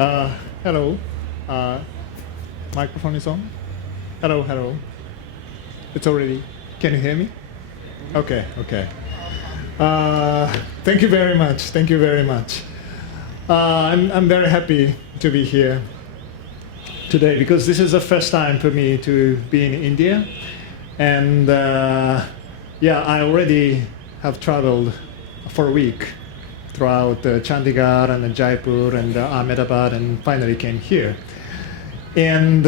Hello. Uh, Microphone is on. Hello, hello. It's already. Can you hear me? Okay, okay. Thank you very much. Thank you very much. I'm very happy to be here today because this is the first time for me to be in India, and yeah, I already have traveled for a week throughout Chandigarh and Jaipur and Ahmedabad, and finally came here. And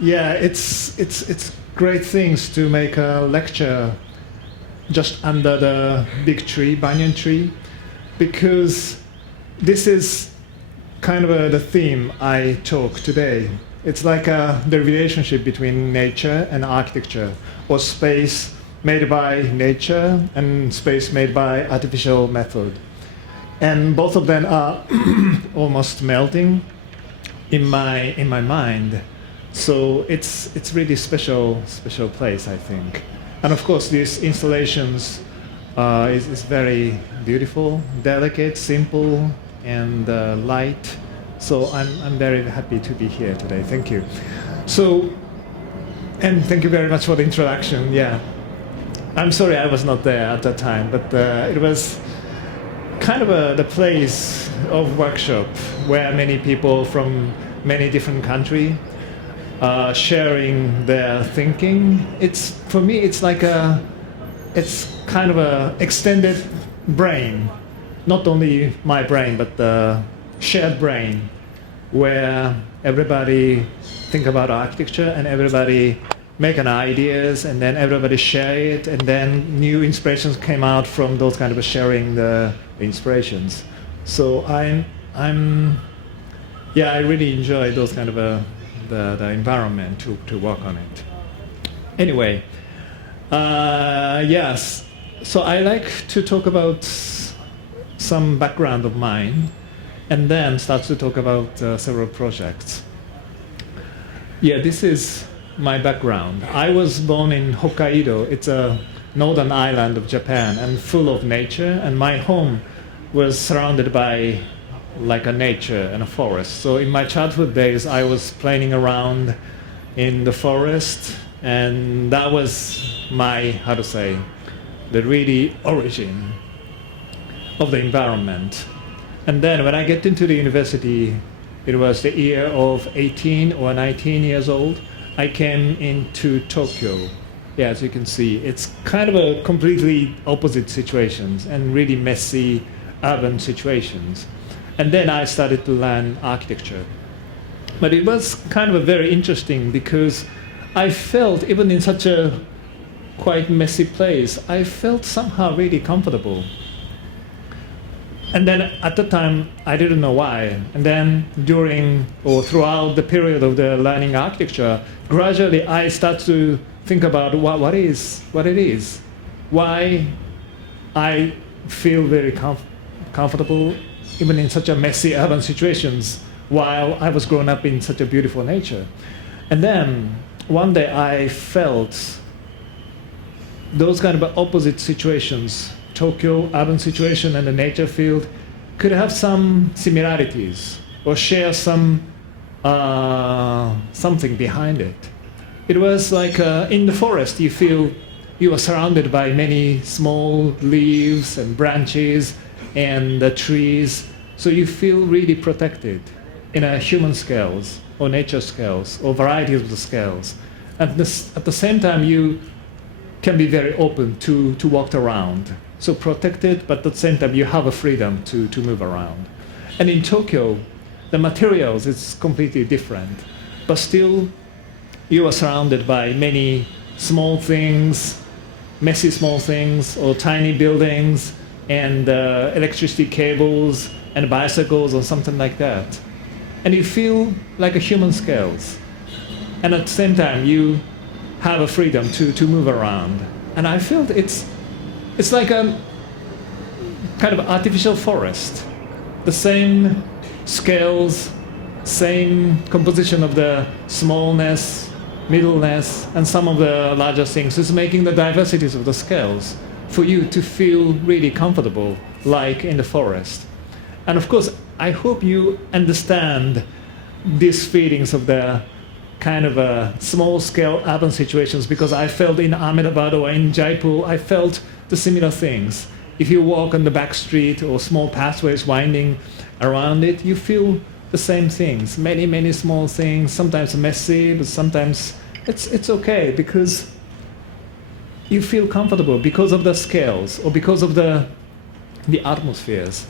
yeah, it's great things to make a lecture just under the big tree, banyan tree, because this is kind of the theme I talk today. It's like the relationship between nature and architecture, or space made by nature and space made by artificial method. And both of them are almost melting in my mind. So it's really special place, I think. And of course, these installations is very beautiful, delicate, simple, and light. So I'm very happy to be here today. Thank you. So, and thank you very much for the introduction. Yeah, I'm sorry I was not there at that time, but it was kind of the place of workshop where many people from many different countries sharing their thinking. It's, for me, it's like it's kind of a extended brain, not only my brain, but the shared brain, where everybody think about architecture and everybody make an ideas, and then everybody share it, and then new inspirations came out from those kind of sharing the inspirations. So yeah, I really enjoy those kind of the environment to work on it. Anyway, yes, so I like to talk about some background of mine, and then start to talk about several projects. Yeah, this is my background. I was born in Hokkaido. It's a northern island of Japan and full of nature, and my home was surrounded by like a nature and a forest. So in my childhood days, I was playing around in the forest, and that was my, how to say, the really origin of the environment. And then when I get into the university, it was the year of 18 or 19 years old, I came into Tokyo. Yeah, as you can see, it's kind of a completely opposite situations and really messy urban situations. And then I started to learn architecture. But it was kind of a very interesting because I felt, even in such a quite messy place, I felt somehow really comfortable. And then at the time, I didn't know why. And then during or throughout the period of the learning architecture, gradually I start to think about what it is, why I feel very comfortable even in such a messy urban situations while I was growing up in such a beautiful nature. And then one day I felt those kind of opposite situations, Tokyo urban situation and the nature field, could have some similarities or share some something behind it. It was like in the forest, you feel you are surrounded by many small leaves and branches and the trees, so you feel really protected in a human scales or nature scales or variety of the scales. And at the same time, you can be very open to walk around. So protected, but at the same time, you have a freedom to move around. And in Tokyo, the materials is completely different, but still you are surrounded by many small things, messy small things, or tiny buildings, and electricity cables, and bicycles, or something like that. And you feel like a human scales. And at the same time, you have a freedom to move around. And I felt it's like a kind of artificial forest. The same scales, same composition of the smallness, middleness, and some of the larger things is making the diversities of the scales for you to feel really comfortable, like in the forest. And of course, I hope you understand these feelings of the kind of small-scale urban situations, because I felt in Ahmedabad or in Jaipur, I felt the similar things. If you walk on the back street or small pathways winding around it, you feel the same things. Many, many small things, sometimes messy, but sometimes it's okay, because you feel comfortable because of the scales or because of the atmospheres.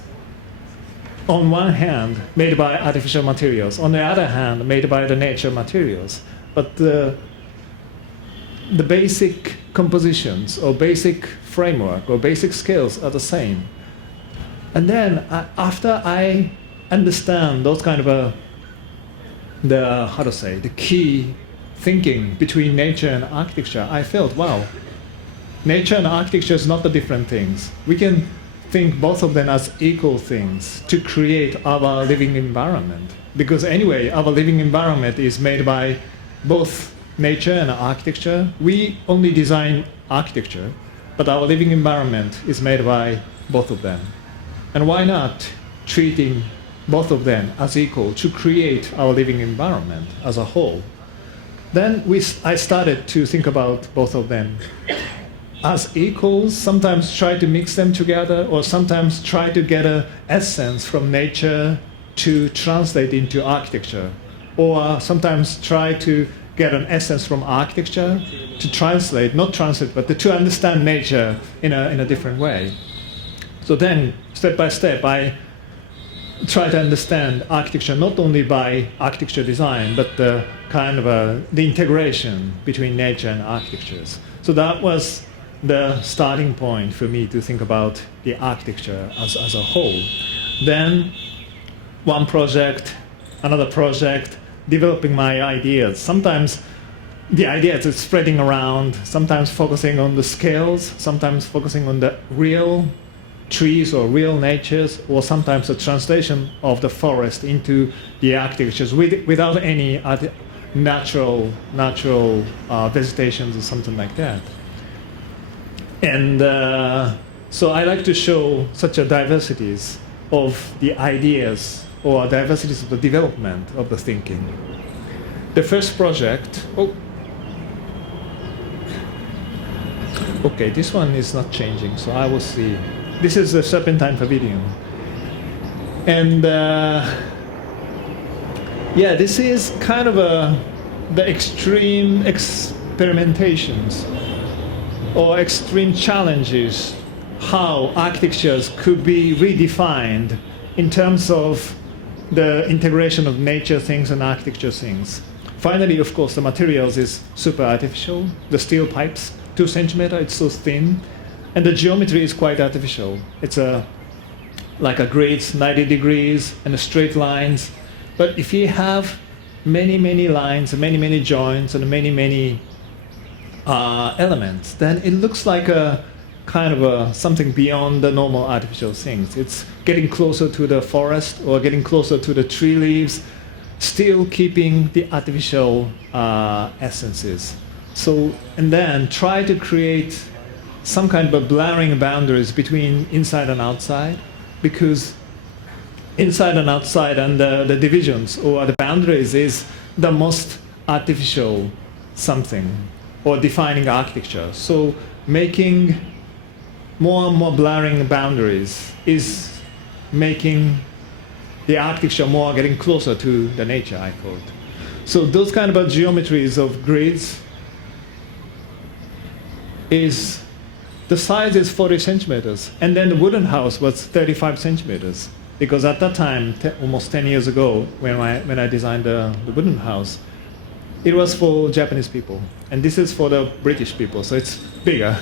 On one hand, made by artificial materials. On the other hand, made by the nature materials. But the basic compositions or basic framework or basic skills are the same. And then after I understand those kind of the key thinking between nature and architecture, I felt, wow, nature and architecture is not the different things. We can think both of them as equal things to create our living environment. Because anyway, our living environment is made by both nature and architecture. We only design architecture, but our living environment is made by both of them. And why not treating both of them as equal to create our living environment as a whole? Then I started to think about both of them as equals, sometimes try to mix them together, or sometimes try to get an essence from nature to translate into architecture, or sometimes try to get an essence from architecture to translate, not translate, but to understand nature in a different way. So then, step by step, I try to understand architecture not only by architecture design, but the kind of the integration between nature and architectures. So that was the starting point for me to think about the architecture as a whole. Then one project, another project, developing my ideas. Sometimes the ideas are spreading around, sometimes focusing on the scales, sometimes focusing on the real trees or real natures, or sometimes a translation of the forest into the architectures without any natural vegetations or something like that. And so I like to show such a diversities of the ideas or diversities of the development of the thinking. The first project, okay, this one is not changing, so I will see. This is the Serpentine Pavilion. And yeah, this is kind of the extreme experimentations or extreme challenges, how architectures could be redefined in terms of the integration of nature things and architecture things. Finally, of course, the materials is super artificial. The steel pipes, 2 centimeters, it's so thin. And the geometry is quite artificial. It's like a grids, 90 degrees, and straight lines. But if you have many, many lines, many, many joints, and many, many elements, then it looks like a kind of something beyond the normal artificial things. It's getting closer to the forest or getting closer to the tree leaves, still keeping the artificial essences. So, and then try to create some kind of blurring boundaries between inside and outside, because inside and outside and the divisions or the boundaries is the most artificial something, or defining architecture. So making more and more blurring boundaries is making the architecture more getting closer to the nature, I thought. So those kind of geometries of grids is, the size is 40 centimeters. And then the wooden house was 35 centimeters. Because at that time, almost 10 years ago, when I designed the wooden house, it was for Japanese people. And this is for the British people, so it's bigger.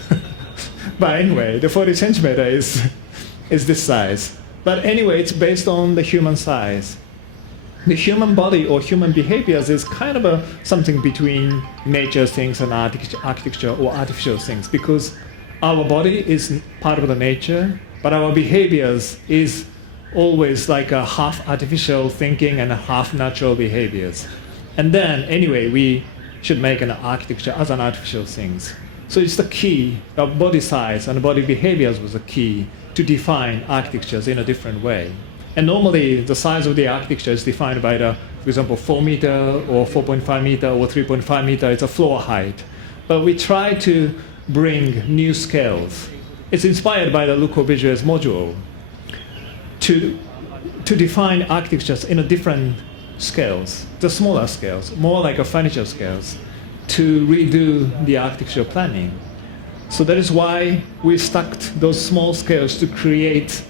But anyway, the 40 centimeter is this size. But anyway, it's based on the human size. The human body or human behaviors is kind of something between nature things and architecture or artificial things, because our body is part of the nature, but our behaviors is always like a half artificial thinking and a half natural behaviors. And then anyway, we should make an architecture as an artificial things. So it's the key of body size and body behaviors was the key to define architectures in a different way. And normally, the size of the architecture is defined by the, for example, 4 meter or 4.5 meter or 3.5 meter. It's a floor height. But we try to bring new scales. It's inspired by the Le Corbusier's module to define architectures in a different scales, the smaller scales, more like a furniture scales, to redo the architecture planning. So that is why we stuck those small scales to create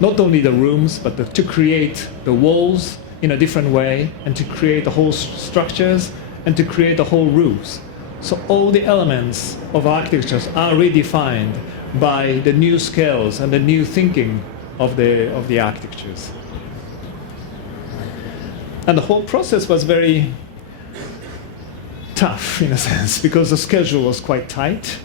not only the rooms, but to create the walls in a different way, and to create the whole structures, and to create the whole roofs. So all the elements of architectures are redefined by the new scales and the new thinking of the architectures. And the whole process was very tough in a sense, because the schedule was quite tight.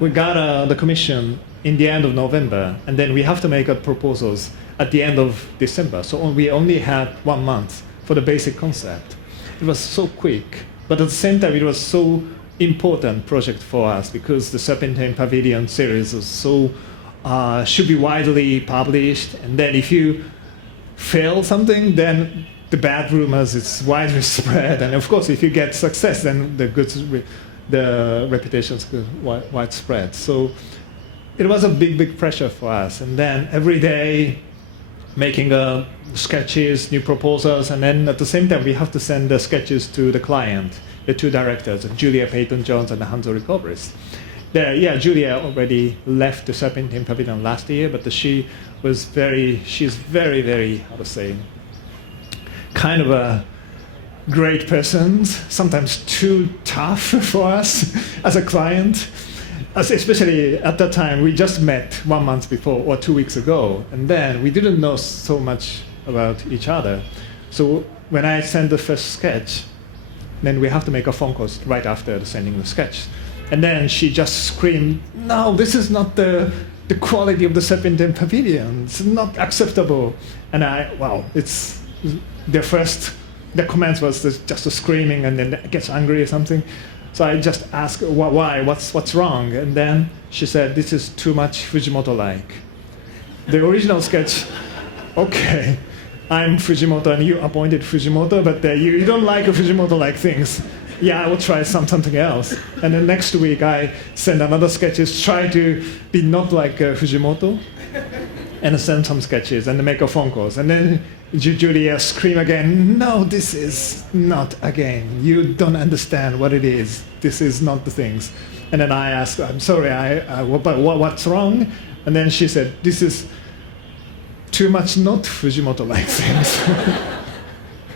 We got the commission in the end of November, and then we have to make proposals at the end of December. So we only had 1 month for the basic concept. It was so quick, but at the same time, it was so important project for us, because the Serpentine Pavilion series was so should be widely published. And then if you fail something, then the bad rumors is widely spread. And of course, if you get success, then the reputation is widespread. So it was a big pressure for us. And then every day making sketches, new proposals, and then at the same time we have to send the sketches to the client, the two directors, Julia Peyton-Jones and Hans-Ulrich Obrist. Julia already left the Serpentine Pavilion last year, but she's very, how to say, kind of a great person, sometimes too tough for us as a client. Especially at that time, we just met 1 month before or 2 weeks ago, and then we didn't know so much about each other. So when I sent the first sketch, then we have to make a phone call right after sending the sketch. And then she just screamed, "No, this is not the quality of the Serpentine Pavilion. It's not acceptable." And it's the comments was just a screaming, and then gets angry or something. So I just asked, why? What's wrong? And then she said, "This is too much Fujimoto-like." The original sketch, okay, I'm Fujimoto and you appointed Fujimoto, but you don't like Fujimoto-like things. Yeah, I will try something else. And then next week I send another sketches, try to be not like Fujimoto, and send some sketches and make a phone calls. And then Julia scream again, "No, this is not again. You don't understand what it is. This is not the things." And then I asked, "I'm sorry, but what's wrong?" And then she said, "This is too much not Fujimoto-like things."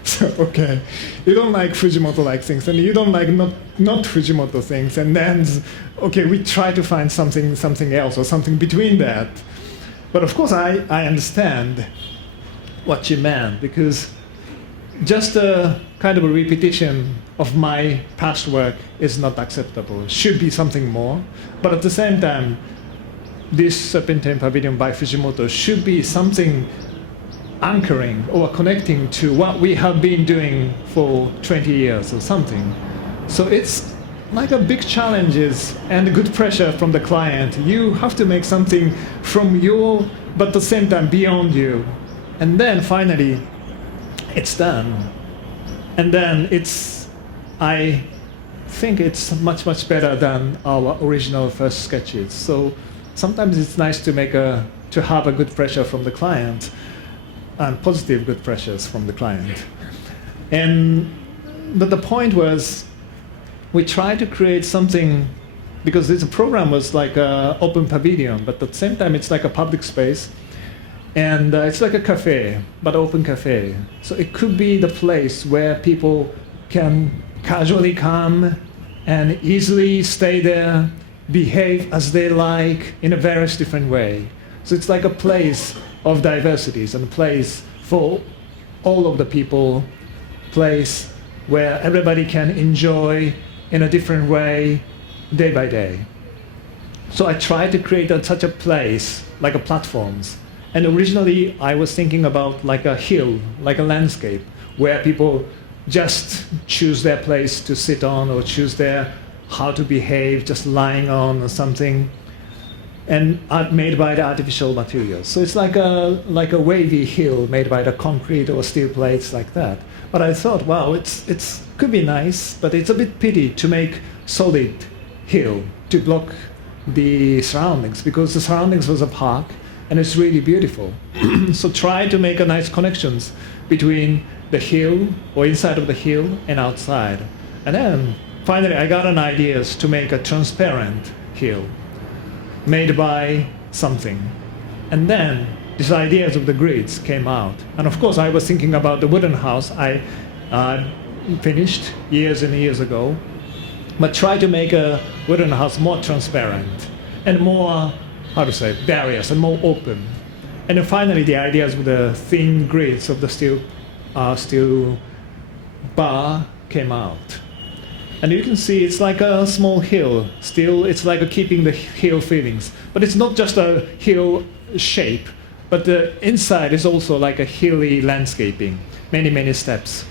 So, okay, you don't like Fujimoto-like things, and you don't like not Fujimoto things, and then, okay, we try to find something else or something between that. But of course, I understand what you meant, because just a kind of a repetition of my past work is not acceptable. It should be something more. But at the same time, this Serpentine Pavilion by Fujimoto should be something anchoring or connecting to what we have been doing for 20 years or something. So it's like a big challenges and a good pressure from the client. You have to make something from you, but at the same time beyond you. And then finally, it's done. And then I think it's much better than our original first sketches. So sometimes it's nice to have a good pressure from the client, and positive good pressures from the client. But the point was, we tried to create something, because this program was like an open pavilion, but at the same time it's like a public space. And it's like a cafe, but open cafe. So it could be the place where people can casually come and easily stay there, behave as they like in a various different way. So it's like a place of diversities and a place for all of the people, place where everybody can enjoy in a different way, day by day. So I tried to create such a place, like a platforms. And originally, I was thinking about like a hill, like a landscape, where people just choose their place to sit on or choose how to behave, just lying on or something. and made by the artificial materials. So it's like a wavy hill made by the concrete or steel plates like that. But I thought, wow, it's could be nice, but it's a bit pity to make solid hill to block the surroundings, because the surroundings was a park and it's really beautiful. So try to make a nice connections between the hill or inside of the hill and outside. And then finally I got an idea to make a transparent hill made by something. And then these ideas of the grids came out. And of course I was thinking about the wooden house I finished years and years ago, but try to make a wooden house more transparent and more, how to say, various and more open. And then finally the ideas with the thin grids of the steel bar came out. And you can see it's like a small hill. Still, it's like keeping the hill feelings. But it's not just a hill shape, but the inside is also like a hilly landscaping, many, many steps.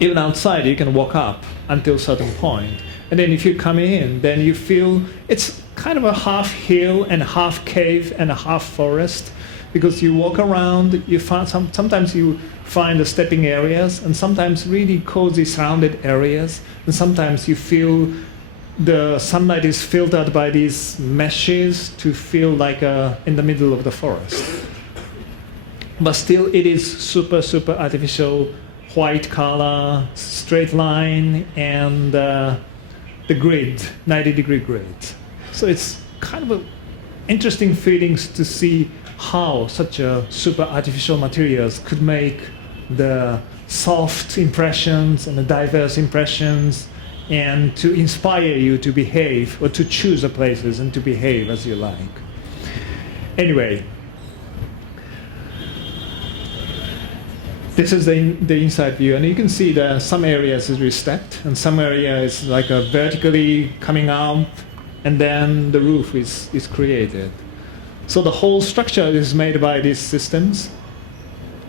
Even outside, you can walk up until a certain point. And then if you come in, then you feel it's kind of a half hill and half cave and a half forest, because you walk around, you find sometimes you find the stepping areas, and sometimes really cozy surrounded areas, and sometimes you feel the sunlight is filtered by these meshes to feel like in the middle of the forest. But still it is super, super artificial, white color, straight line, and the grid, 90-degree grid. So it's kind of interesting feelings to see how such a super artificial materials could make the soft impressions and the diverse impressions, and to inspire you to behave or to choose the places and to behave as you like. Anyway, this is the inside view, and you can see that some areas is re-stepped and some area is like a vertically coming out, and then the roof is created. So the whole structure is made by these systems.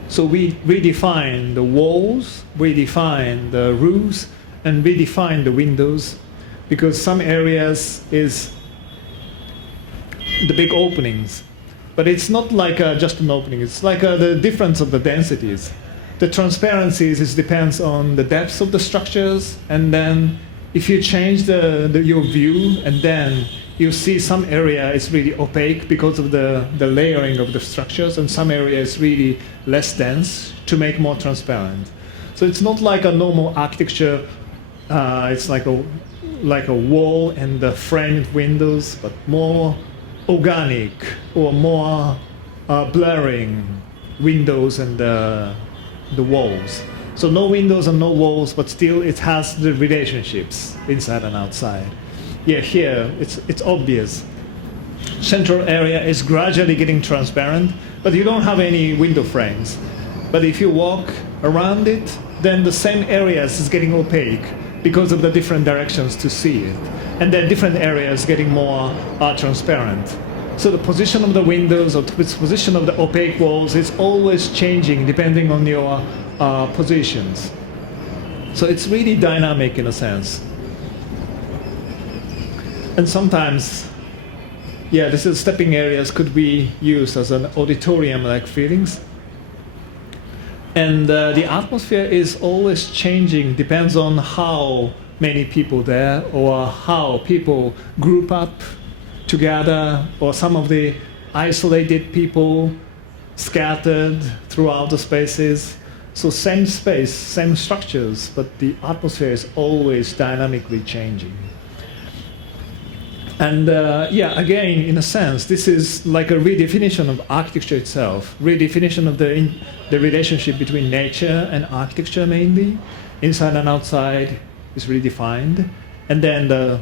So we redefine the walls, we define the roofs, and we define the windows, because some areas is the big openings. But it's not like just an opening, it's like the difference of the densities. The transparencies depends on the depths of the structures, and then if you change your view, and then you see some area is really opaque because of the layering of the structures, and some area is really less dense to make more transparent. So it's not like a normal architecture, it's like a wall and the framed windows, but more organic or more blurring windows and the walls. So no windows and no walls, but still it has the relationships inside and outside. Yeah, here it's obvious. Central area is gradually getting transparent, but you don't have any window frames. But if you walk around it, then the same areas is getting opaque because of the different directions to see it. And then different areas getting more transparent. So the position of the windows or the position of the opaque walls is always changing depending on your positions. So it's really dynamic in a sense. And sometimes, yeah, this is stepping areas could be used as an auditorium-like feelings. And the atmosphere is always changing, depends on how many people there, or how people group up together, or some of the isolated people scattered throughout the spaces. So same space, same structures, but the atmosphere is always dynamically changing. And yeah, again, in a sense, this is like a redefinition of architecture itself, redefinition of the relationship between nature and architecture mainly. Inside and outside is redefined. And then the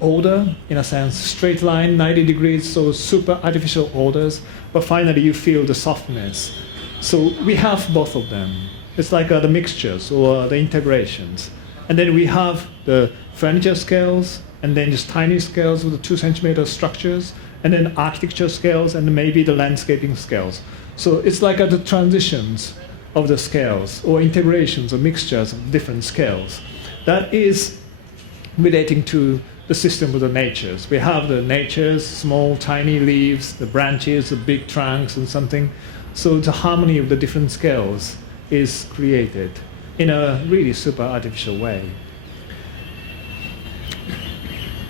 order, in a sense, straight line, 90 degrees, so super artificial orders, but finally you feel the softness. So we have both of them. It's like the mixtures or the integrations. And then we have the furniture scales, and then just tiny scales with the 2-centimeter structures, and then architecture scales, and maybe the landscaping scales. So it's like the transitions of the scales, or integrations or mixtures of different scales. That is relating to the system of the natures. We have the natures, small, tiny leaves, the branches, the big trunks, and something. So the harmony of the different scales is created in a really super artificial way.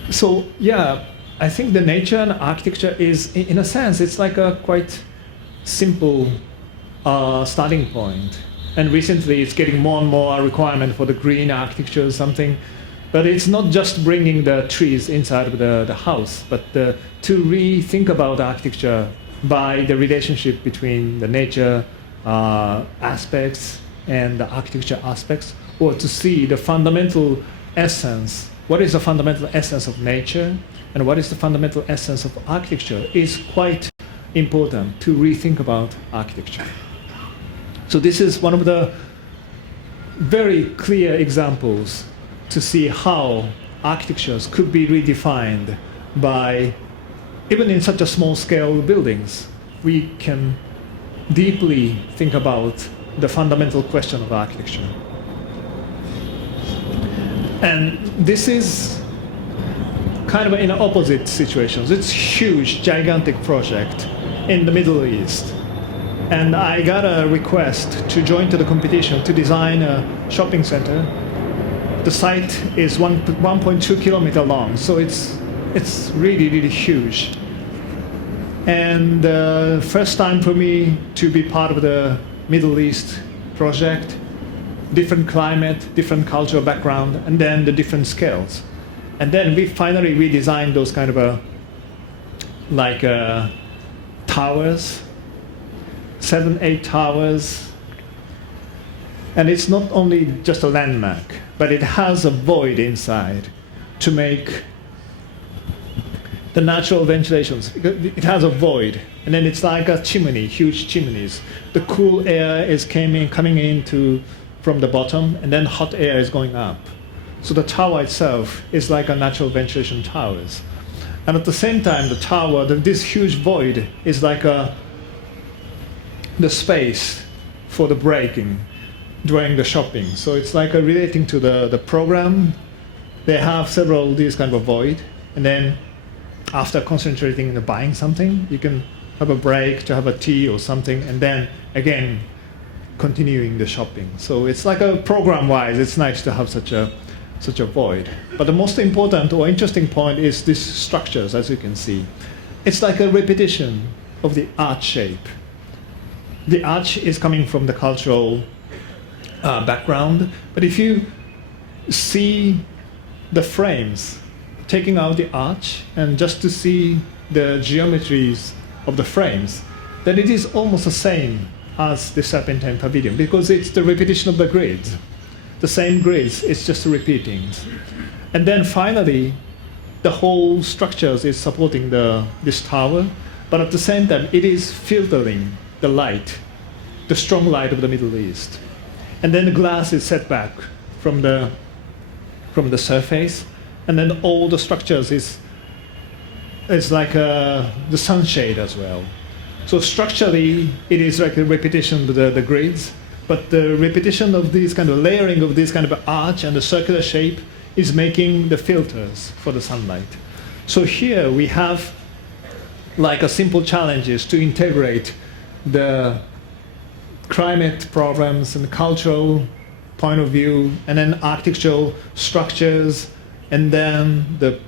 So yeah, I think the nature and architecture is, in a sense, it's like a quite simple starting point. And recently it's getting more and more a requirement for the green architecture or something. But it's not just bringing the trees inside of the house, but to rethink about architecture by the relationship between the nature aspects and the architecture aspects, or to see the fundamental essence. What is the fundamental essence of nature and what is the fundamental essence of architecture is quite important to rethink about architecture. So this is one of the very clear examples to see how architectures could be redefined by, even in such a small scale buildings, we can deeply think about the fundamental question of architecture. And this is kind of in opposite situations. It's huge, gigantic project in the Middle East. And I got a request to join to the competition to design a shopping center. The site is 1.2 kilometer long, so it's really, really huge. And first time for me to be part of the Middle East project, different climate, different cultural background, and then the different scales. And then we finally redesigned those kind of towers, 7, 8 towers. And it's not only just a landmark, but it has a void inside to make the natural ventilations. It has a void, and then it's like a chimney, huge chimneys. The cool air is coming into from the bottom, and then hot air is going up. So the tower itself is like a natural ventilation towers. And at the same time, the tower, this huge void is like the space for the breaking during the shopping. So it's like relating to the program. They have several these kind of void, and then after concentrating in the buying something, you can have a break to have a tea or something, and then again continuing the shopping. So it's like a program-wise, it's nice to have such a void. But the most important or interesting point is these structures, as you can see. It's like a repetition of the arch shape. The arch is coming from the cultural background, but if you see the frames, taking out the arch and just to see the geometries of the frames, then it is almost the same as the Serpentine Pavilion, because it's the repetition of the grids. The same grids, it's just repeating. And then finally, the whole structures is supporting this tower, but at the same time, it is filtering the light, the strong light of the Middle East. And then the glass is set back from the surface, and then all the structures is like the sunshade as well. So structurally, it is like a repetition of the grids, but the repetition of these kind of layering of this kind of arch and the circular shape is making the filters for the sunlight. So here we have like a simple challenges to integrate the climate problems and cultural point of view, and then architectural structures, and then the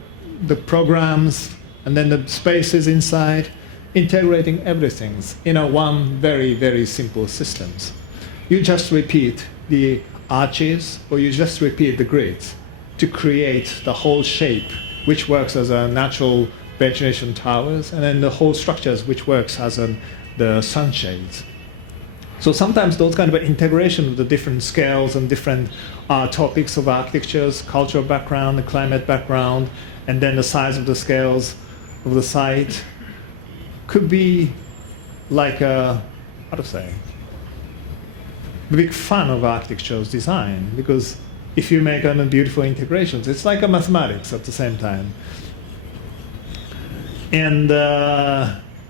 programs, and then the spaces inside, integrating everything in a one very, very simple systems. You just repeat the arches, or you just repeat the grids to create the whole shape, which works as a natural ventilation towers, and then the whole structures, which works as the sunshades. So sometimes those kind of integration of the different scales and different topics of architectures, cultural background, the climate background, and then the size of the scales of the site could be like a, how to say, big fan of architecture's design, because if you make beautiful integrations, it's like a mathematics at the same time. And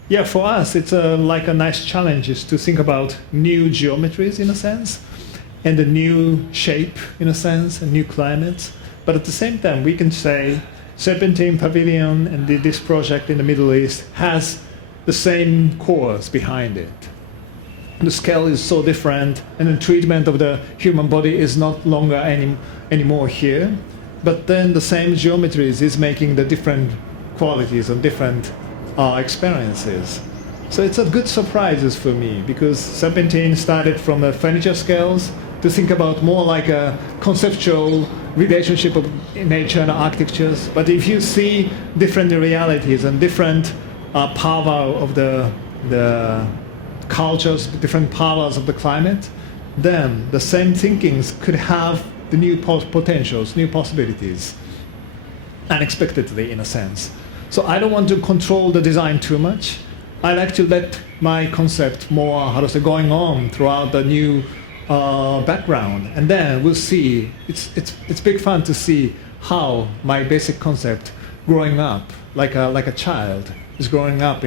yeah, for us, it's like a nice challenge is to think about new geometries in a sense, and a new shape in a sense, and new climates. But at the same time, we can say Serpentine Pavilion and this project in the Middle East has the same cause behind it. The scale is so different, and the treatment of the human body is not longer anymore here. But then the same geometries is making the different qualities and different experiences. So it's a good surprises for me, because Serpentine started from the furniture scales to think about more like a conceptual relationship of nature and architectures. But if you see different realities and different power of the cultures, different powers of the climate, then the same thinkings could have the new potentials, new possibilities, unexpectedly in a sense. So I don't want to control the design too much. I like to let my concept more, going on throughout the new background, and then we'll see. It's big fun to see how my basic concept growing up like a child is growing up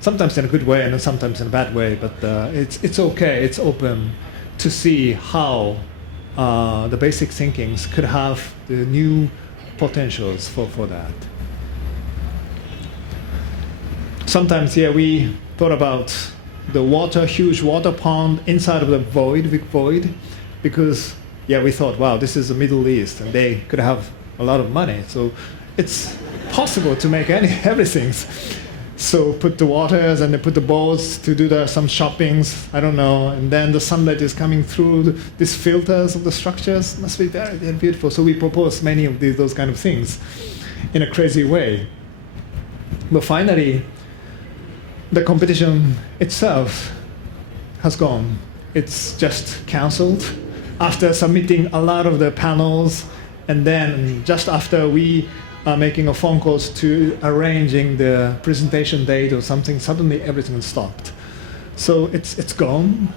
sometimes in a good way and sometimes in a bad way. But it's okay. It's open to see how the basic thinkings could have the new potentials for that. Sometimes, we thought about the huge water pond inside of the big void, because, we thought, wow, this is the Middle East, and they could have a lot of money. So it's possible to make everything. So put the waters and they put the boats to do some shoppings, I don't know, and then the sunlight is coming through these filters of the structures. Must be very, very beautiful. So we propose many of those kind of things in a crazy way. But finally, the competition itself has gone. It's just cancelled after submitting a lot of the panels, and then just after we are making a phone calls to arranging the presentation date or something, suddenly everything stopped. So it's gone.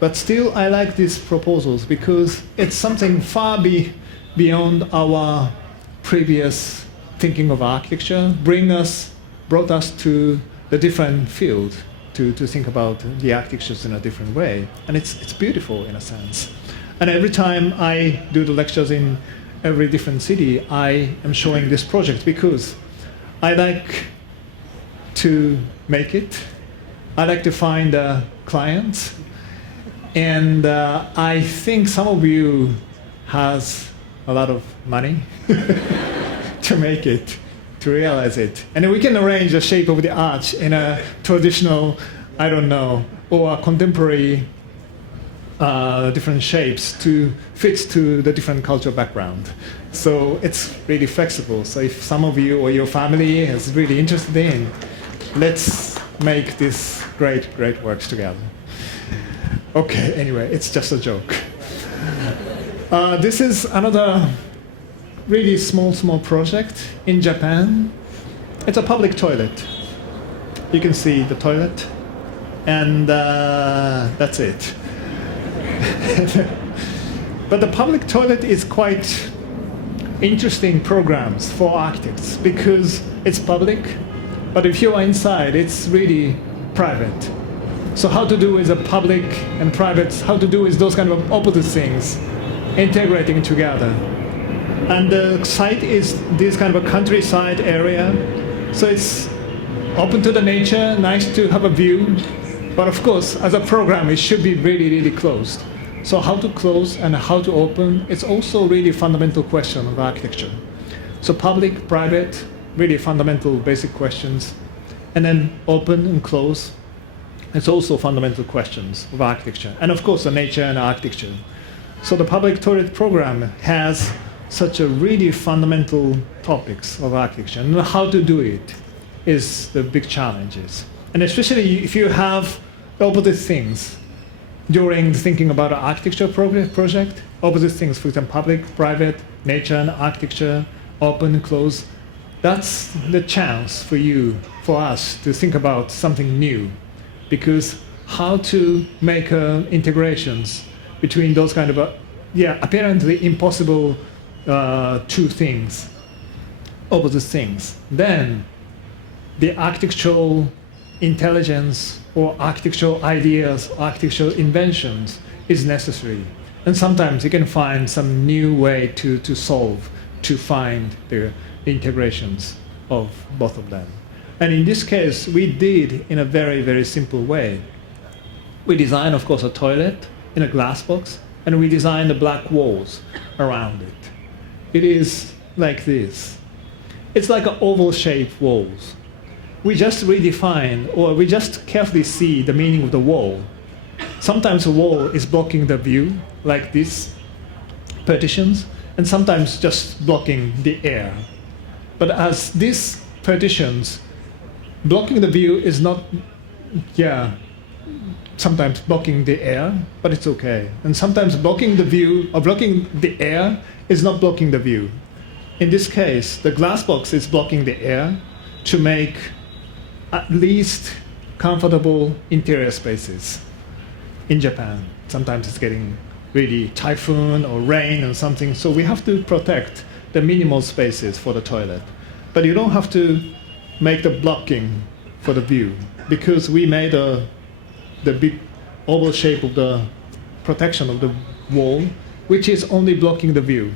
But still, I like these proposals because it's something far beyond our previous thinking of architecture, brought us to the different field to think about the architectures in a different way. And it's beautiful in a sense. And every time I do the lectures in every different city, I am showing this project because I like to make it. I like to find clients. And I think some of you has a lot of money to make it, to realize it. And we can arrange the shape of the arch in a traditional, I don't know, or a contemporary different shapes to fit to the different cultural background. So it's really flexible. So if some of you or your family is really interested in, let's make this great works together. Okay, anyway, it's just a joke. This is another really small project in Japan. It's a public toilet. You can see the toilet, and that's it. But the public toilet is quite interesting programs for architects because it's public, but if you are inside, it's really private. So how to do with a public and private, how to do with those kind of opposite things, integrating together. And the site is this kind of a countryside area, so it's open to the nature, nice to have a view, but of course, as a program, it should be really closed. So how to close and how to open, it's also really fundamental question of architecture. So public, private, really fundamental basic questions. And then open and close, it's also fundamental questions of architecture. And of course, the nature and architecture. So the public toilet program has such a really fundamental topics of architecture. And how to do it is the big challenges. And especially if you have opposite things, during thinking about an architecture project, opposite things, for example, public, private, nature and architecture, open and close, that's the chance for us to think about something new. Because how to make integrations between those kind of, apparently impossible two things, opposite things. Then the architectural intelligence or architectural ideas, architectural inventions is necessary. And sometimes you can find some new way to solve, to find the integrations of both of them. And in this case, we did in a very, very simple way. We designed, of course, a toilet in a glass box, and we designed the black walls around it. It is like this. It's like an oval-shaped walls. We just redefine, or we just carefully see the meaning of the wall. Sometimes the wall is blocking the view, like these partitions, and sometimes just blocking the air. But as these partitions, blocking the view is not, sometimes blocking the air, but it's okay. And sometimes blocking the view, or blocking the air, is not blocking the view. In this case, the glass box is blocking the air to make at least comfortable interior spaces. In Japan, sometimes it's getting really typhoon or rain or something, so we have to protect the minimal spaces for the toilet. But you don't have to make the blocking for the view, because we made the big oval shape of the protection of the wall, which is only blocking the view,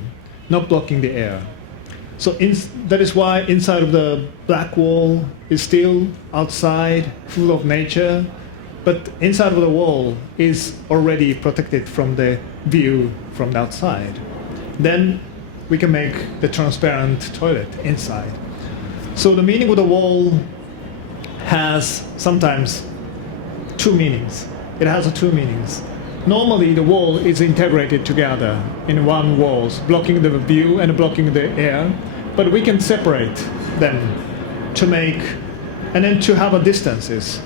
not blocking the air. So that is why inside of the black wall is still outside, full of nature, but inside of the wall is already protected from the view from the outside. Then we can make the transparent toilet inside. So the meaning of the wall has sometimes two meanings. It has two meanings. Normally the wall is integrated together in one walls, blocking the view and blocking the air, but we can separate them to make, and then to have a distances,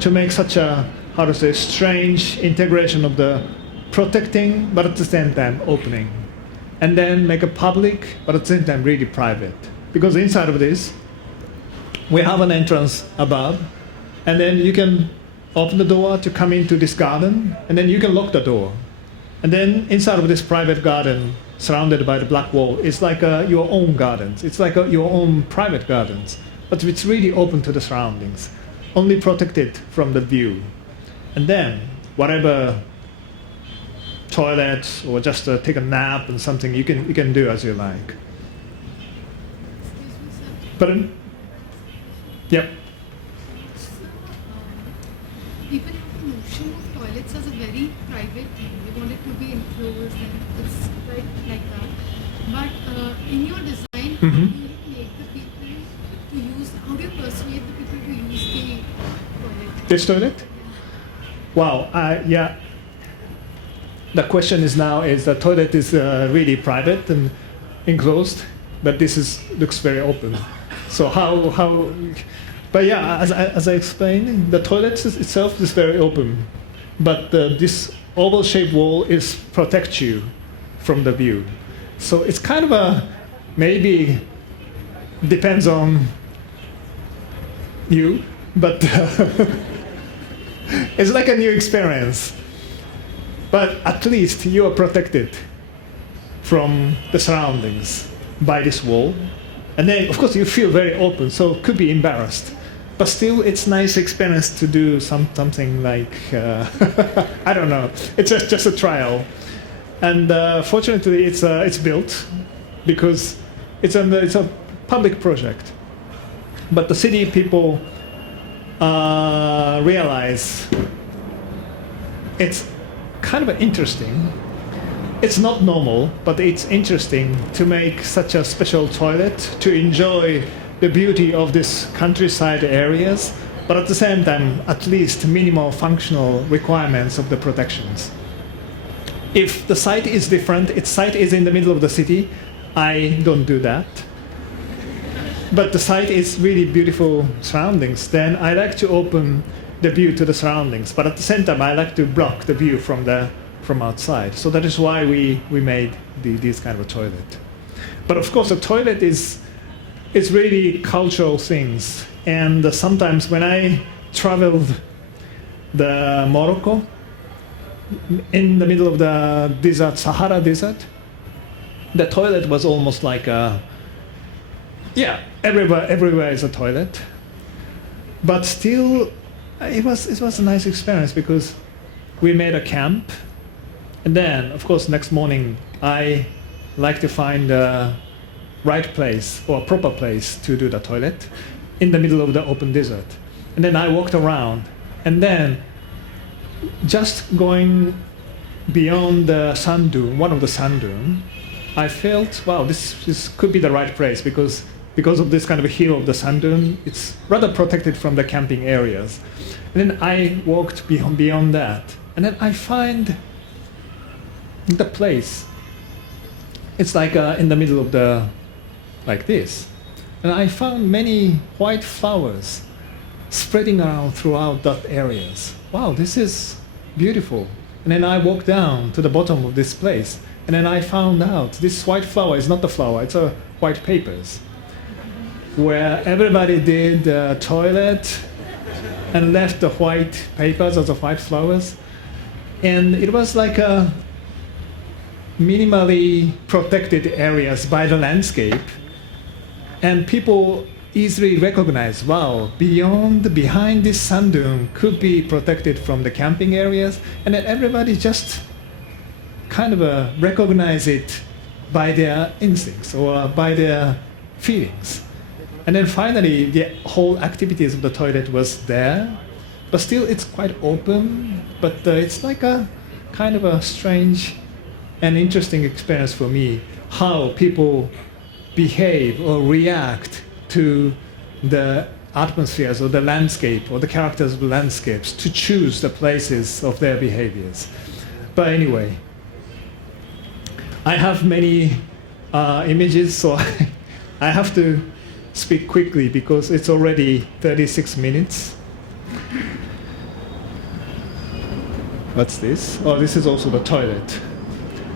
to make such a, how to say, strange integration of the protecting, but at the same time opening. And then make a public, but at the same time really private. Because inside of this, we have an entrance above, and then you can open the door to come into this garden, and then you can lock the door. And then inside of this private garden, surrounded by the black wall, it's like your own gardens. It's like your own private gardens, but it's really open to the surroundings, only protected from the view. And then whatever toilets or just take a nap and something, you can do as you like. But yep. People have the notion of toilets as a very private thing. They want it to be enclosed and it's right like that. But in your design, how do you make the people to use, how do you persuade the people to use the toilet? This toilet? Wow, yeah. The question is now is the toilet is really private and enclosed, but this looks very open. So how? But yeah, as I explained, the toilet itself is very open, but this oval-shaped wall is protect you from the view. So it's kind of a, maybe depends on you, but it's like a new experience. But at least you are protected from the surroundings by this wall. And then, of course, you feel very open, so could be embarrassed. But still, it's nice experience to do something like, I don't know, it's just a trial. And fortunately, it's built because it's a public project. But the city people realize it's kind of interesting. It's not normal, but it's interesting to make such a special toilet to enjoy the beauty of this countryside areas, but at the same time, at least minimal functional requirements of the protections. If the site is different, its site is in the middle of the city, I don't do that. But the site is really beautiful surroundings, then I like to open the view to the surroundings, but at the same time, I like to block the view from outside. So that is why we made this kind of a toilet. But of course, a toilet is really cultural things. And sometimes when I traveled the Morocco, in the middle of the desert, Sahara Desert, the toilet was almost like everywhere is a toilet. But still, it was a nice experience because we made a camp. And then, of course, next morning, I like to find right place or proper place to do the toilet in the middle of the open desert. And then I walked around, and then just going beyond the sand dune, one of the sand dune, I felt, wow, this could be the right place because of this kind of hill of the sand dune, it's rather protected from the camping areas. And then I walked beyond that, and then I find the place. It's like in the middle of the, like this. And I found many white flowers spreading around throughout that areas. Wow, this is beautiful. And then I walked down to the bottom of this place, and then I found out this white flower is not the flower, it's a white papers, where everybody did the toilet and left the white papers as the white flowers. And it was like a minimally protected areas by the landscape. And people easily recognize, wow, behind this sand dune could be protected from the camping areas. And then everybody just kind of recognize it by their instincts or by their feelings. And then finally, the whole activities of the toilet was there, but still it's quite open, but it's like a kind of a strange and interesting experience for me, how people behave or react to the atmospheres or the landscape or the characters of the landscapes to choose the places of their behaviors. But anyway, I have many images, so I have to speak quickly because it's already 36 minutes. What's this? Oh, this is also the toilet.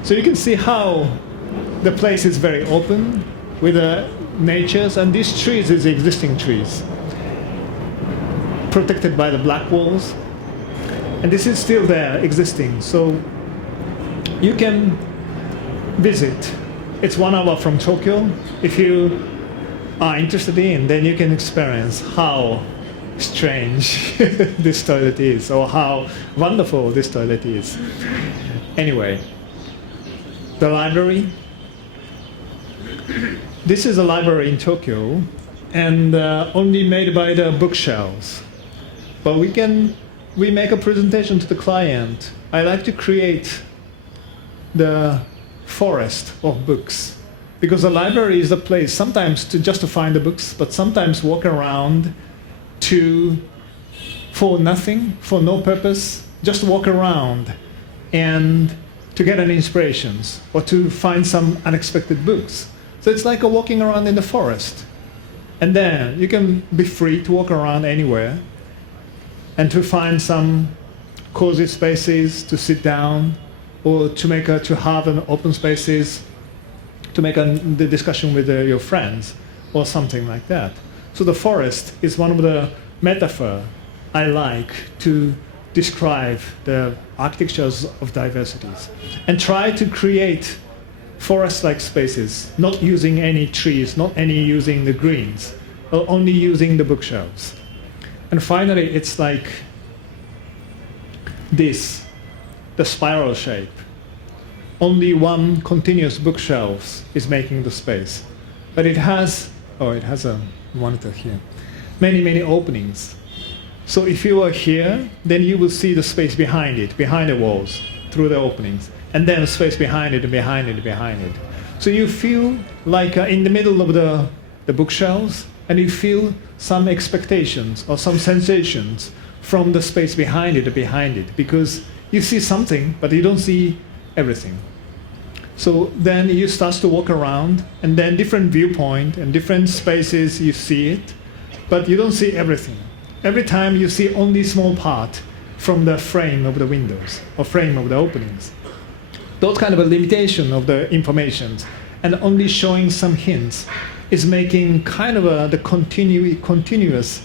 So you can see how the place is very open with the natures, and these trees is existing trees, protected by the black walls. And this is still there, existing. So you can visit. It's 1 hour from Tokyo. If you are interested in, then you can experience how strange this toilet is, or how wonderful this toilet is. Anyway, the library. This is a library in Tokyo, and only made by the bookshelves. But we make a presentation to the client. I like to create the forest of books, because the library is the place sometimes to just to find the books, but sometimes walk around for nothing, for no purpose, just walk around and to get an inspirations or to find some unexpected books. So it's like a walking around in the forest. And then you can be free to walk around anywhere and to find some cozy spaces to sit down, or to have an open spaces to make the discussion with your friends or something like that. So the forest is one of the metaphor I like to describe the architectures of diversities, and try to create forest-like spaces, not using any trees, not any using the greens, or only using the bookshelves. And finally, it's like this, the spiral shape. Only one continuous bookshelf is making the space. But it has a monitor here, many openings. So if you are here, then you will see the space behind it, behind the walls, through the openings, and then space behind it, and behind it, and behind it. So you feel like in the middle of the bookshelves, and you feel some expectations or some sensations from the space behind it, because you see something, but you don't see everything. So then you start to walk around, and then different viewpoint and different spaces you see it, but you don't see everything. Every time you see only small part from the frame of the windows or frame of the openings. Those kind of a limitation of the informations and only showing some hints is making kind of the continuous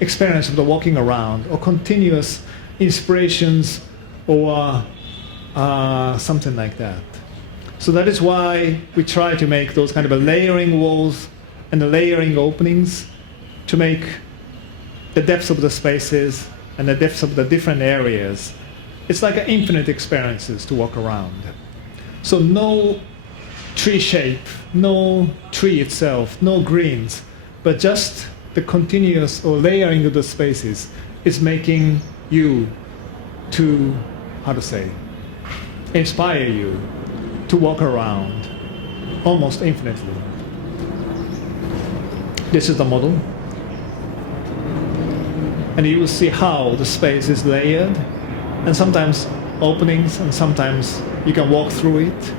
experience of the walking around, or continuous inspirations, or something like that. So that is why we try to make those kind of a layering walls and the layering openings to make the depths of the spaces and the depths of the different areas. It's like infinite experiences to walk around. So no tree shape, no tree itself, no greens, but just the continuous or layering of the spaces is making you to, how to say, inspire you to walk around almost infinitely. This is the model. And you will see how the space is layered, and sometimes openings, and sometimes you can walk through it.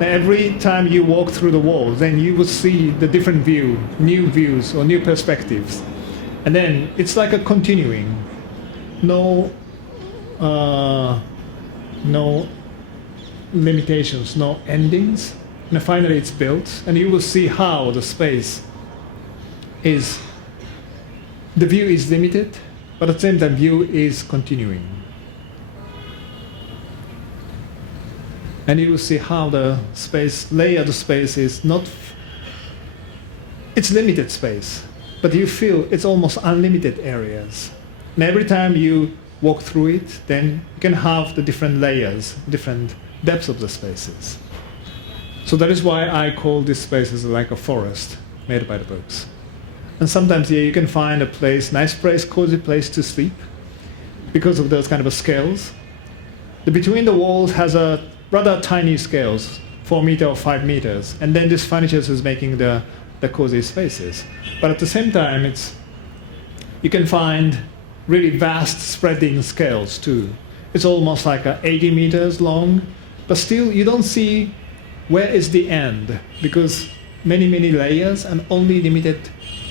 And every time you walk through the walls, then you will see the different view, new views or new perspectives. And then it's like a continuing, no limitations, no endings. And finally it's built, and you will see how the space is, the view is limited, but at the same time view is continuing. And you will see how the space, layered space is not, it's limited space, but you feel it's almost unlimited areas. And every time you walk through it, then you can have the different layers, different depths of the spaces. So that is why I call this space as like a forest made by the books. And sometimes here you can find a place, nice place, cozy place to sleep because of those kind of scales. The between the walls has a rather tiny scales, 4 meters or 5 meters, and then this furniture is making the cozy spaces. But at the same time, you can find really vast spreading scales too. It's almost like 80 meters long, but still you don't see where is the end, because many layers and only limited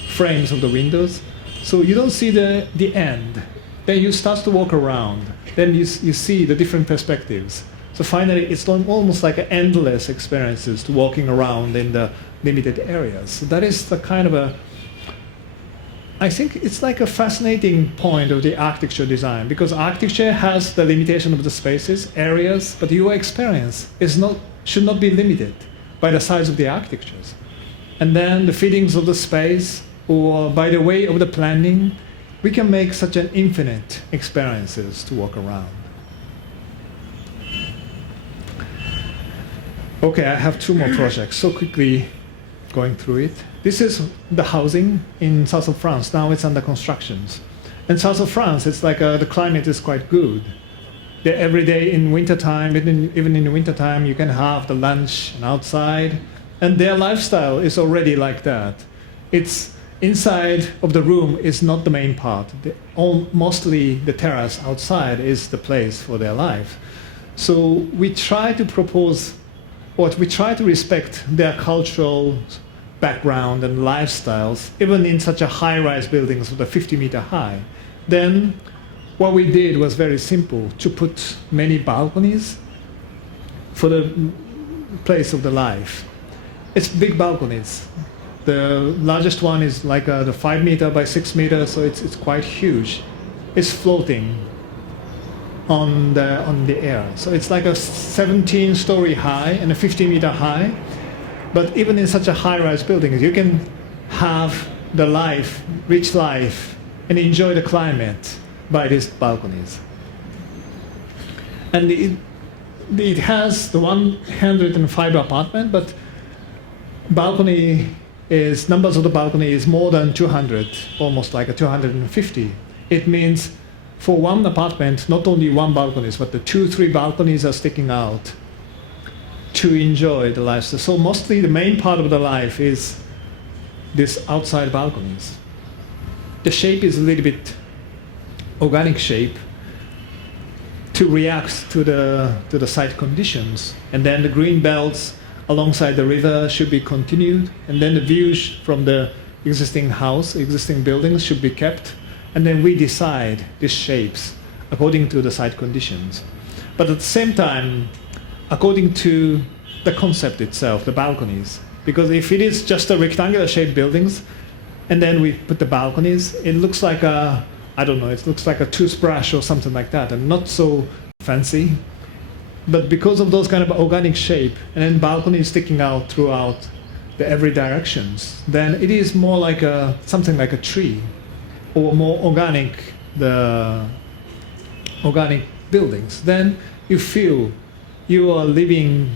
frames of the windows, so you don't see the end. Then you start to walk around, then you see the different perspectives. So finally it's almost like endless experiences to walking around in the limited areas. So that is the kind of I think it's like a fascinating point of the architecture design, because architecture has the limitation of the spaces, areas, but your experience should not be limited by the size of the architectures. And then the fittings of the space, or by the way of the planning, we can make such an infinite experiences to walk around. Okay, I have 2 more projects, so quickly going through it. This is the housing in south of France. Now it's under constructions. In south of France, it's like the climate is quite good. Every day in wintertime, even in the wintertime, you can have the lunch outside, and their lifestyle is already like that. It's inside of the room is not the main part. Mostly the terrace outside is the place for their life. So we try to propose, or we try to respect their cultural background and lifestyles, even in such a high-rise buildings with a 50-meter high. Then what we did was very simple, to put many balconies for the place of the life. It's big balconies. The largest one is like the 5 meter by 6 meters, so it's quite huge. It's floating on the air. So it's like a 17-story high and a 50-meter high. But even in such a high-rise building, you can have the life, rich life, and enjoy the climate by these balconies. And it has the 105 apartment, but balcony is, numbers of the balcony is more than 200, almost like a 250. It means for one apartment, not only one balcony, but the 2-3 balconies are sticking out to enjoy the lifestyle. So mostly the main part of the life is this outside balconies. The shape is a little bit organic shape to react to the site conditions, and then the green belts alongside the river should be continued, and then the views from the existing house, existing buildings should be kept, and then we decide these shapes according to the site conditions. But at the same time, according to the concept itself, the balconies, because if it is just a rectangular shaped buildings, and then we put the balconies, it looks like a, I don't know, it looks like a toothbrush or something like that, and not so fancy. But because of those kind of organic shape, and then balconies sticking out throughout the every directions, then it is more like something like a tree, or more organic, the organic buildings. Then you feel you are living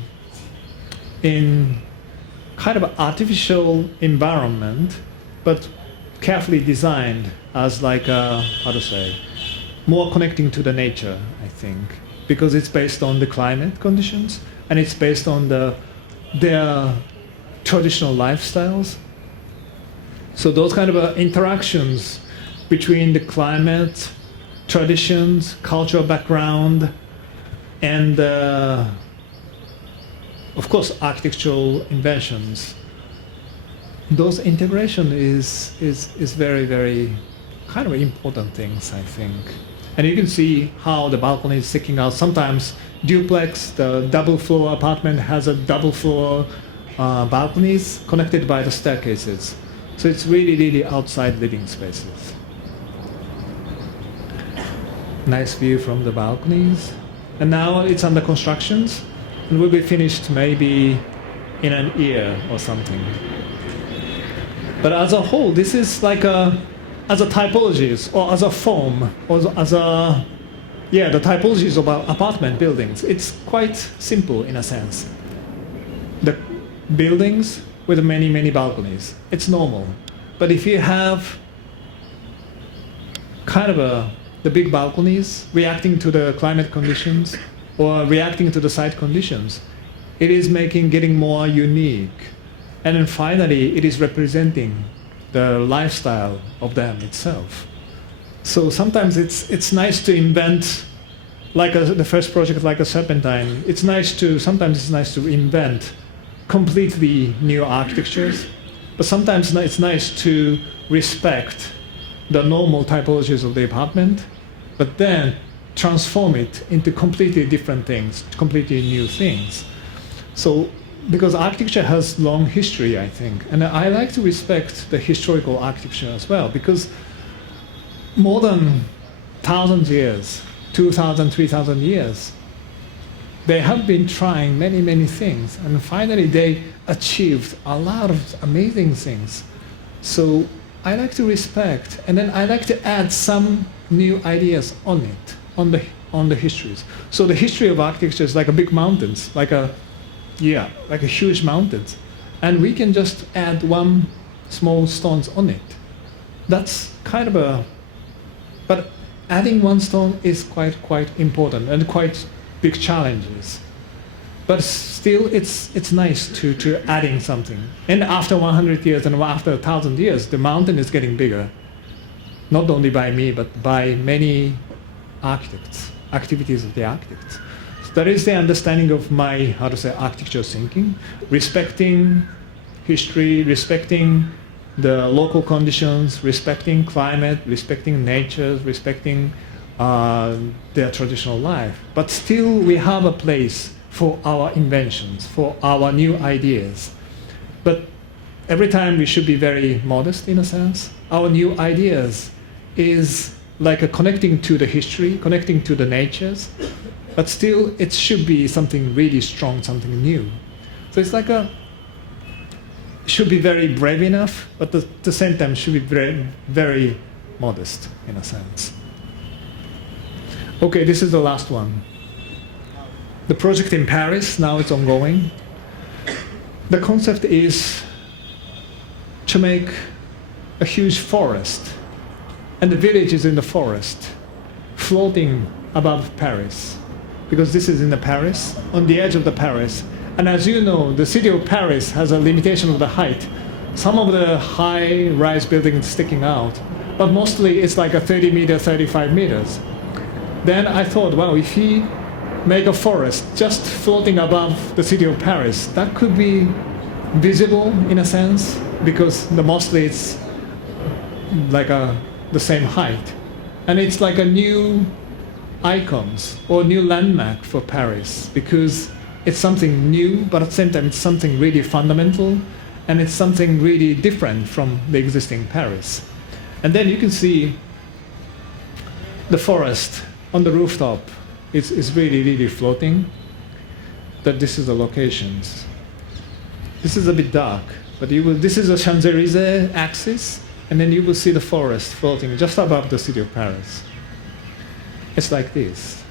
in kind of artificial environment, but carefully designed as like a, how to say, more connecting to the nature, I think, because it's based on the climate conditions and it's based on their traditional lifestyles. So those kind of interactions between the climate, traditions, cultural background, and of course architectural inventions. Those integration is very, very kind of important things, I think. And you can see how the balcony is sticking out. Sometimes duplex, the double floor apartment has a double floor balconies connected by the staircases. So it's really, really outside living spaces. Nice view from the balconies. And now it's under construction and will be finished maybe in an year or something. But as a whole, this is like as a typologies or as a form or as a, yeah, the typologies of apartment buildings. It's quite simple in a sense. The buildings with many, many balconies, it's normal. But if you have kind of the big balconies reacting to the climate conditions or reacting to the site conditions, it is getting more unique. And then finally, it is representing the lifestyle of them itself. So sometimes it's nice to invent, like the first project, like a Serpentine. Sometimes it's nice to invent completely new architectures, but sometimes it's nice to respect the normal typologies of the apartment, but then transform it into completely different things, completely new things. So, because architecture has long history, I think, and I like to respect the historical architecture as well, because more than 1,000 years, 2,000, 3,000 years, they have been trying many, many things, and finally they achieved a lot of amazing things. So I like to respect, and then I like to add some new ideas on it, on the histories. So the history of architecture is like a big mountains, like a huge mountains, and we can just add one small stones on it. That's kind of but adding one stone is quite important and quite big challenges. But still, it's nice to adding something. And after 100 years and after 1,000 years, the mountain is getting bigger. Not only by me, but by many architects, activities of the architects. So that is the understanding of my, how to say, architecture thinking, respecting history, respecting the local conditions, respecting climate, respecting nature, respecting their traditional life. But still, we have a place for our inventions, for our new ideas. But every time we should be very modest in a sense. Our new ideas is like a connecting to the history, connecting to the natures, but still it should be something really strong, something new. So it's like should be very brave enough, but at the same time should be very, very modest in a sense. Okay, this is the last one. The project in Paris, now it's ongoing. The concept is to make a huge forest, and the village is in the forest, floating above Paris, because this is in the Paris, on the edge of the Paris. And as you know, the city of Paris has a limitation of the height. Some of the high-rise buildings sticking out, but mostly it's like a 30 meters, 35 meters. Then I thought, well, if he make a forest just floating above the city of Paris, that could be visible in a sense, because mostly it's like the same height. And it's like a new icons or new landmark for Paris, because it's something new, but at the same time it's something really fundamental, and it's something really different from the existing Paris. And then you can see the forest on the rooftop. It's really, really floating. That this is the locations. This is a bit dark, but this is a Champs-Élysées axis, and then you will see the forest floating just above the city of Paris. It's like this.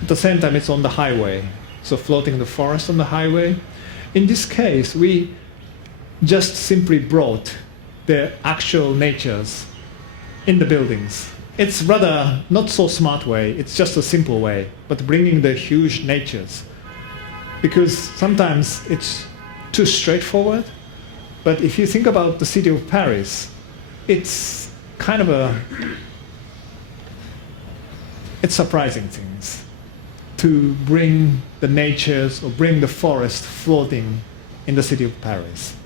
At the same time, it's on the highway, so floating the forest on the highway. In this case, we just simply brought the actual natures in the buildings. It's rather not so smart way, it's just a simple way, but bringing the huge natures. Because sometimes it's too straightforward, but if you think about the city of Paris, it's kind of it's surprising things to bring the natures or bring the forest floating in the city of Paris.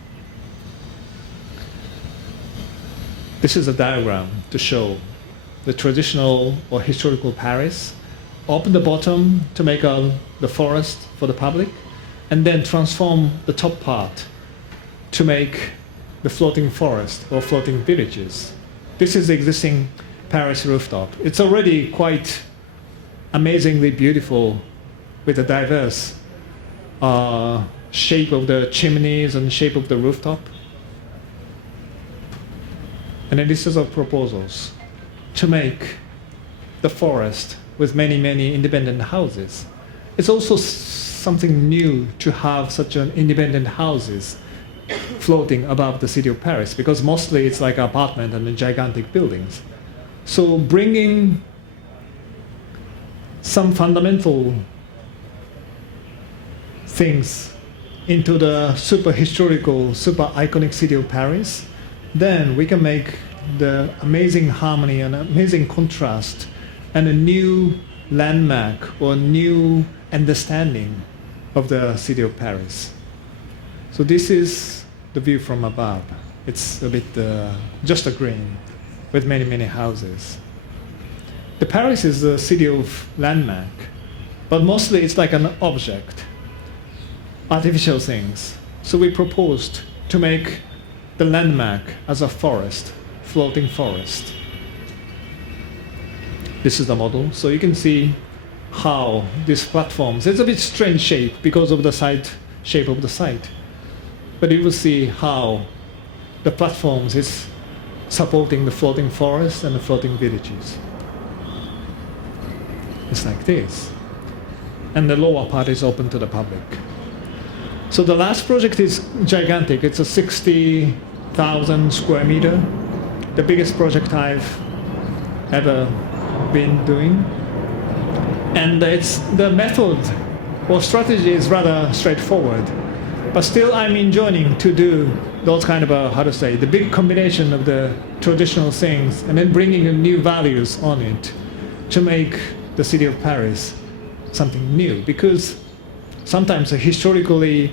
This is a diagram to show the traditional or historical Paris. Open the bottom to make the forest for the public, and then transform the top part to make the floating forest or floating villages. This is the existing Paris rooftop. It's already quite amazingly beautiful with the diverse shape of the chimneys and shape of the rooftop. And then this is our proposals to make the forest with many, many independent houses. It's also something new to have such an independent houses floating above the city of Paris, because mostly it's like apartment and gigantic buildings. So bringing some fundamental things into the super historical, super iconic city of Paris, then we can make the amazing harmony and amazing contrast and a new landmark or new understanding of the city of Paris. So this is the view from above. It's a bit just a green with many, many houses. The Paris is a city of landmark, but mostly it's like an object, artificial things. So we proposed to make the landmark as a forest, floating forest. This is the model. So you can see how these platforms, it's a bit strange shape because of the shape of the site. But you will see how the platforms is supporting the floating forest and the floating villages. It's like this. And the lower part is open to the public. So the last project is gigantic. It's a 60,000 square meter, the biggest project I've ever been doing. And it's the method or strategy is rather straightforward. But still I'm enjoying to do those kind of, the big combination of the traditional things and then bringing in new values on it to make the city of Paris something new. Because sometimes a historically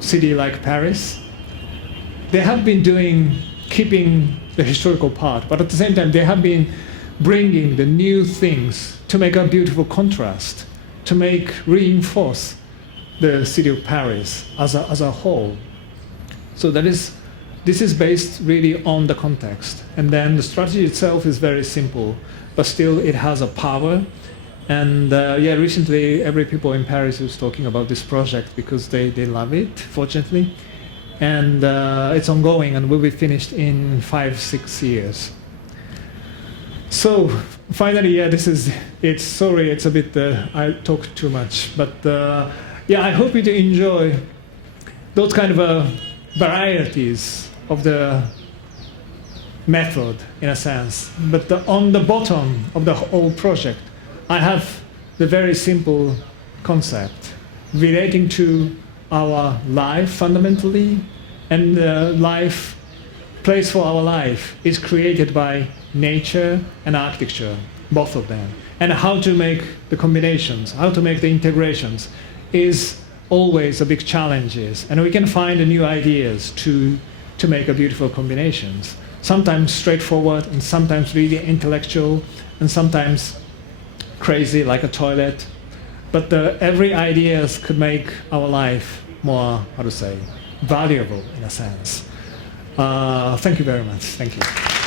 city like Paris, they have been keeping the historical part, but at the same time they have been bringing the new things to make a beautiful contrast, to reinforce the city of Paris as a whole. So this is based really on the context. And then the strategy itself is very simple, but still it has a power. And recently every people in Paris is talking about this project because they love it, fortunately. And it's ongoing and will be finished in 5-6 years. So finally, sorry, it's a bit, I talked too much, but I hope you do enjoy those kind of varieties of the method, in a sense. But on the bottom of the whole project, I have the very simple concept relating to our life fundamentally, and the place for our life is created by nature and architecture, both of them. And how to make the combinations, how to make the integrations is always a big challenge. And we can find new ideas to make a beautiful combinations. Sometimes straightforward and sometimes really intellectual and sometimes crazy like a toilet. But every ideas could make our life more, valuable in a sense. Thank you very much. Thank you.